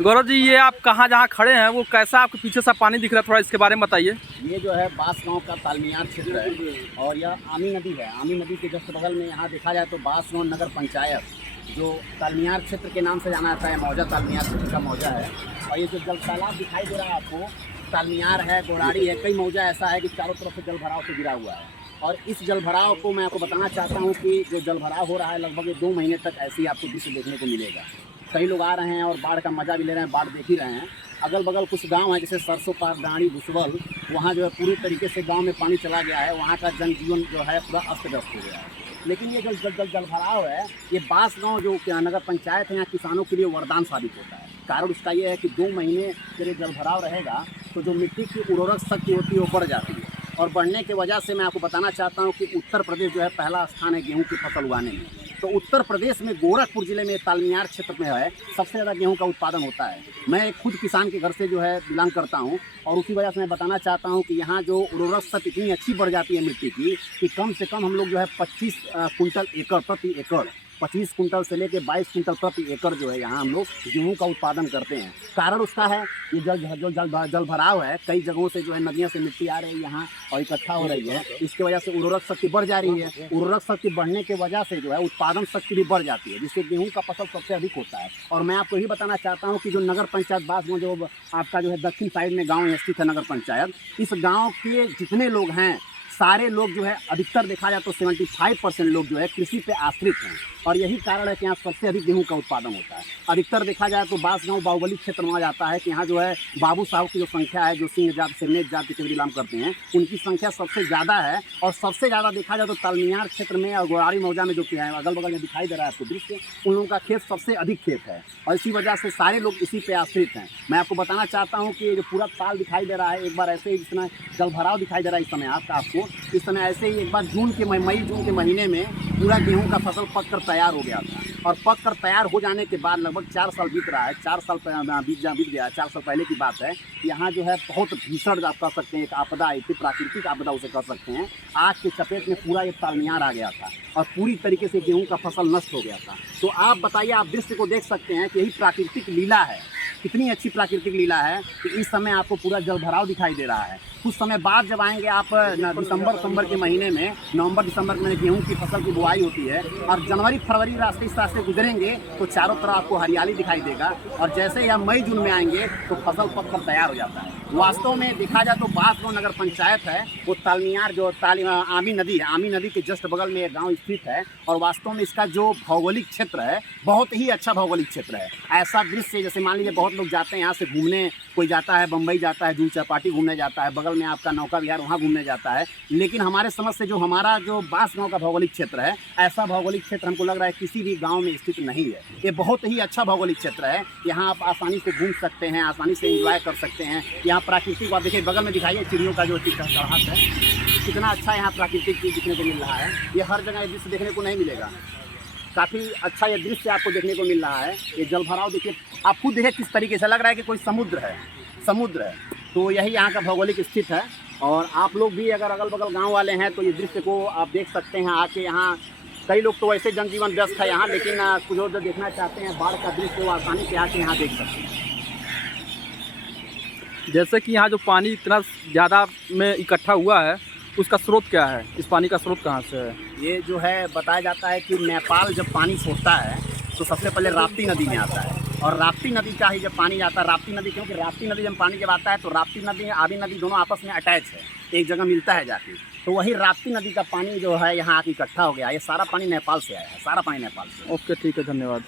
गौरव जी, ये आप जहाँ खड़े हैं वो कैसा आपके पीछे सा पानी दिख रहा है, थोड़ा इसके बारे में बताइए। ये जो है बांस गांव का तालमियार क्षेत्र है और यह आमी नदी है। आमी नदी के जस्ट बगल में यहाँ देखा जाए तो बांस गांव नगर पंचायत जो तालमियार क्षेत्र के नाम से जाना जाता है, मौजा तालमियार क्षेत्र का मौजा है। और ये जो जल तालाब दिखाई दे रहा है आपको, तालमियार है, गोड़ाड़ी है, कई मौजा ऐसा है कि चारों तरफ से जल भराव से गिरा हुआ है। और इस जल भराव को मैं आपको बताना चाहता हूँ कि जो जल भराव हो रहा है लगभग 2 महीने तक ऐसे ही आपको दृश्य देखने को मिलेगा। कई लोग आ रहे हैं और बाढ़ का मजा भी ले रहे हैं, बाढ़ देख ही रहे हैं। अगल बगल कुछ गांव हैं जैसे सरसों पार, डाणी, भुसवल, वहाँ जो है पूरी तरीके से गांव में पानी चला गया है। वहाँ का जनजीवन जो है पूरा अस्त व्यस्त हो गया है। लेकिन ये जो जल भराव है, ये बांस गांव जो नगर पंचायत है, यहाँ किसानों के लिए वरदान साबित होता है। कारण उसका ये है कि 2 महीने के जल भराव रहेगा तो जो मिट्टी की उर्वरक शक्ति होती है वो बढ़ जाती है। और बढ़ने की वजह से मैं आपको बताना चाहता हूँ कि उत्तर प्रदेश जो है पहला स्थान है गेहूं की फसल उगाने में। तो उत्तर प्रदेश में गोरखपुर जिले में तालमियार क्षेत्र में है सबसे ज़्यादा गेहूं का उत्पादन होता है। मैं खुद किसान के घर से जो है बिलोंग करता हूं और उसी वजह से मैं बताना चाहता हूं कि यहाँ जो उर्वरक शक्ति इतनी अच्छी बढ़ जाती है मिट्टी की कि कम से कम हम लोग जो है 25 कुंटल एकड़ प्रति एकड़, 25 कुंटल से लेकर 22 कुंटल प्रति एकड़ जो है यहाँ हम लोग गेहूँ का उत्पादन करते हैं। कारण उसका है ये जल भराव है। कई जगहों से जो है नदियों से मिट्टी आ रही है यहाँ और इकट्ठा हो रही है। इसकी वजह से उर्वरक शक्ति बढ़ जा रही है। उर्वरक शक्ति बढ़ने की वजह से जो है उत्पादन शक्ति भी बढ़ जाती है, जिससे गेहूँ का फसल सबसे अधिक होता है। और मैं आपको यही बताना चाहता हूँ कि जो नगर पंचायत बांस गाँव जो आपका जो है दक्षिण साइड में गाँव स्थित है नगर पंचायत, इस गाँव के जितने लोग हैं सारे लोग जो है अधिकतर देखा जाए तो 75% लोग जो है कृषि पे आश्रित हैं। और यही कारण है कि यहाँ सबसे अधिक गेहूं का उत्पादन होता है। अधिकतर देखा जाए तो बांस गांव बाहुबली क्षेत्र माना जाता है कि यहाँ जो है बाबू साहब की जो संख्या है, जो सिंह जाति सिरनेट जाति से बिलोंग करते हैं, उनकी संख्या सबसे ज़्यादा है। और सबसे ज़्यादा देखा जाए तो तालमियार क्षेत्र में और गोड़ाड़ी मौजा में जो कि है अगल बगल में दिखाई दे रहा है आपको दृश्य, उन लोगों का खेत सबसे अधिक खेत है और इसी वजह से सारे लोग इसी पे आश्रित हैं। मैं आपको बताना चाहता हूँ कि जो पूरा ताल दिखाई दे रहा है, एक बार ऐसे ही जितना जल भराव दिखाई दे रहा है इस समय आपको, इस समय ऐसे ही एक बार मई जून के महीने में पूरा गेहूं का फसल पक कर तैयार हो गया था। और पक कर तैयार हो जाने के बाद लगभग 4 साल बीत रहा है, 4 साल बीत गया है। 4 साल पहले की बात है। यहाँ जो है बहुत भीषण आप कह सकते हैं एक आपदा आई थी, प्राकृतिक आपदा उसे कह सकते हैं। आग के चपेट में पूरा ये तालमियार आ गया था और पूरी तरीके से गेहूं का फसल नष्ट हो गया था। तो आप बताइए, आप दृश्य को देख सकते हैं कि यही प्राकृतिक लीला है। कितनी अच्छी प्राकृतिक लीला है कि इस समय आपको पूरा जल भराव दिखाई दे रहा है। कुछ समय बाद जब आएंगे आप दिसंबर के महीने में, नवंबर दिसंबर में गेहूं की फसल की बुआई होती है और जनवरी फरवरी रास्ते इस रास्ते गुजरेंगे तो चारों तरफ आपको हरियाली दिखाई देगा। और जैसे ही हम मई जून में आएंगे तो फसल पक कर तैयार हो जाता है। वास्तव में देखा जाए तो बांस गांव नगर पंचायत है वो तालमियार जो आमी नदी है, आमी नदी के जस्ट बगल में एक गाँव स्थित है। और वास्तव में इसका जो भौगोलिक क्षेत्र है बहुत ही अच्छा भौगोलिक क्षेत्र है। ऐसा दृश्य जैसे मान लीजिए बहुत लोग जाते हैं यहाँ से घूमने, कोई जाता है बम्बई जाता है, जूही चौपाटी घूमने जाता है, बगल में आपका नौका विहार वहाँ घूमने जाता है। लेकिन हमारे समझ से जो हमारा जो बांस गांव का भौगोलिक क्षेत्र है, ऐसा भौगोलिक क्षेत्र हमको लग रहा है किसी भी गांव में स्थित नहीं है। ये बहुत ही अच्छा भौगोलिक क्षेत्र है। यहाँ आप आसानी से घूम सकते हैं, आसानी से एंजॉय कर सकते हैं। यहाँ प्राकृतिक बात देखिए, बगल में दिखाइए चिड़ियों का जो चढ़ाहट है, कितना अच्छा यहाँ प्राकृतिक चीज़ दिखने को मिल रहा है। ये हर जगह दृश्य देखने को नहीं मिलेगा। काफ़ी अच्छा ये दृश्य आपको देखने को मिल रहा है। ये जल भराव देखिए, आप खुद देखिए किस तरीके से लग रहा है कि कोई समुद्र है। तो यही यहाँ का भौगोलिक स्थित है। और आप लोग भी अगर अगल बगल गांव वाले हैं तो ये दृश्य को आप देख सकते हैं आके। यहाँ कई लोग तो वैसे जनजीवन व्यस्त है यहाँ, लेकिन कुछ और जो देखना चाहते हैं बाढ़ का दृश्य वो आसानी से आके यहाँ देख सकते हैं। जैसे कि यहाँ जो पानी इतना ज़्यादा में इकट्ठा हुआ है, उसका स्रोत क्या है? इस पानी का स्रोत कहाँ से है? ये जो है बताया जाता है कि नेपाल जब पानी छोड़ता है तो सबसे पहले राप्ती नदी में आता है। और राप्ती नदी का ही जब पानी आता है, राप्ती नदी क्योंकि राप्ती नदी जब पानी जब आता है तो राप्ती नदी आदि नदी दोनों आपस में अटैच है, एक जगह मिलता है जाके। तो वही राप्ती नदी का पानी जो है यहाँ आके इकट्ठा हो गया। ये सारा पानी नेपाल से आया है, सारा पानी नेपाल से। ओके, ठीक है, धन्यवाद।